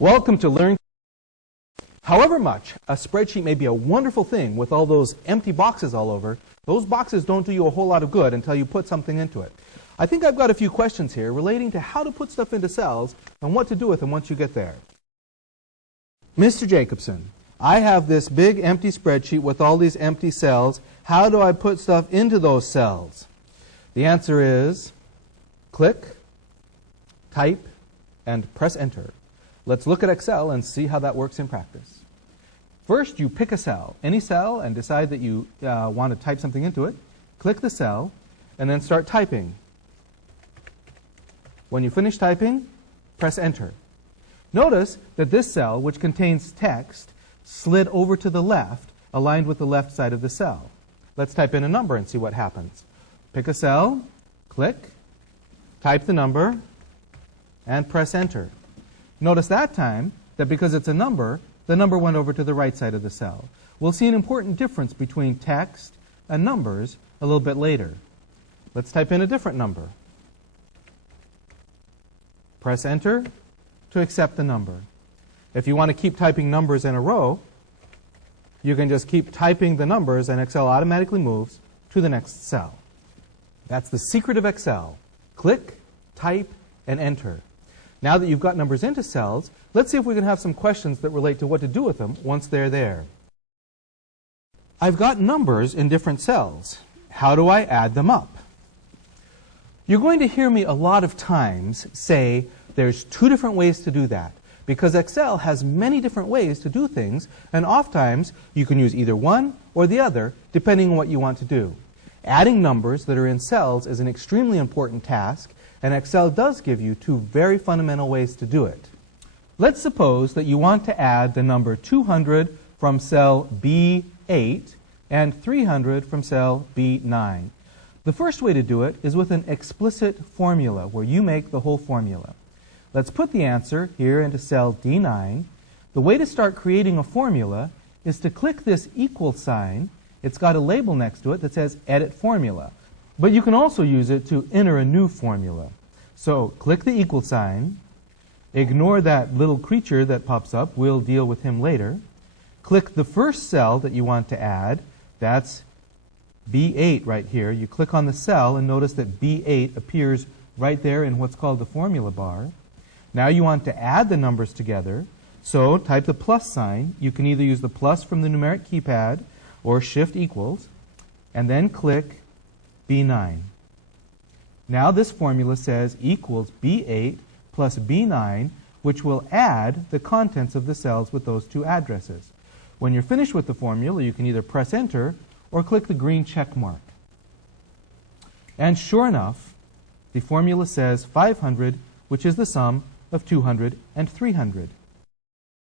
Welcome to Learnkey. However much a spreadsheet may be a wonderful thing with all those empty boxes all over, those boxes don't do you a whole lot of good until you put something into it. I think I've got a few questions here relating to how to put stuff into cells and what to do with them once you get there. Mr. Jacobson, I have this big empty spreadsheet with all these empty cells. How do I put stuff into those cells? The answer is click, type, and press enter. Let's look at Excel and see how that works in practice. First, you pick a cell, any cell, and decide that you want to type something into it. Click the cell, and then start typing. When you finish typing, press enter. Notice that this cell, which contains text, slid over to the left, aligned with the left side of the cell. Let's type in a number and see what happens. Pick a cell, click, type the number, and press enter. Notice that time that because it's a number, the number went over to the right side of the cell. We'll see an important difference between text and numbers a little bit later. Let's type in a different number. Press enter to accept the number. If you want to keep typing numbers in a row, you can just keep typing the numbers and Excel automatically moves to the next cell. That's the secret of Excel. Click, type, and enter. Now that you've got numbers into cells, let's see if we can have some questions that relate to what to do with them once they're there. I've got numbers in different cells. How do I add them up? You're going to hear me a lot of times say there's two different ways to do that, because Excel has many different ways to do things, and oftentimes you can use either one or the other depending on what you want to do. Adding numbers that are in cells is an extremely important task, and Excel does give you two very fundamental ways to do it. Let's suppose that you want to add the number 200 from cell B8 and 300 from cell B9. The first way to do it is with an explicit formula where you make the whole formula. Let's put the answer here into cell D9. The way to start creating a formula is to click this equal sign. It's got a label next to it that says Edit Formula. But you can also use it to enter a new formula. So click the equal sign. Ignore that little creature that pops up. We'll deal with him later. Click the first cell that you want to add. That's B8 right here. You click on the cell and notice that B8 appears right there in what's called the formula bar. Now you want to add the numbers together. So type the plus sign. You can either use the plus from the numeric keypad or shift equals, and then click B9. Now this formula says equals B8 plus B9, which will add the contents of the cells with those two addresses. When you're finished with the formula, you can either press enter or click the green check mark. And sure enough, the formula says 500, which is the sum of 200 and 300.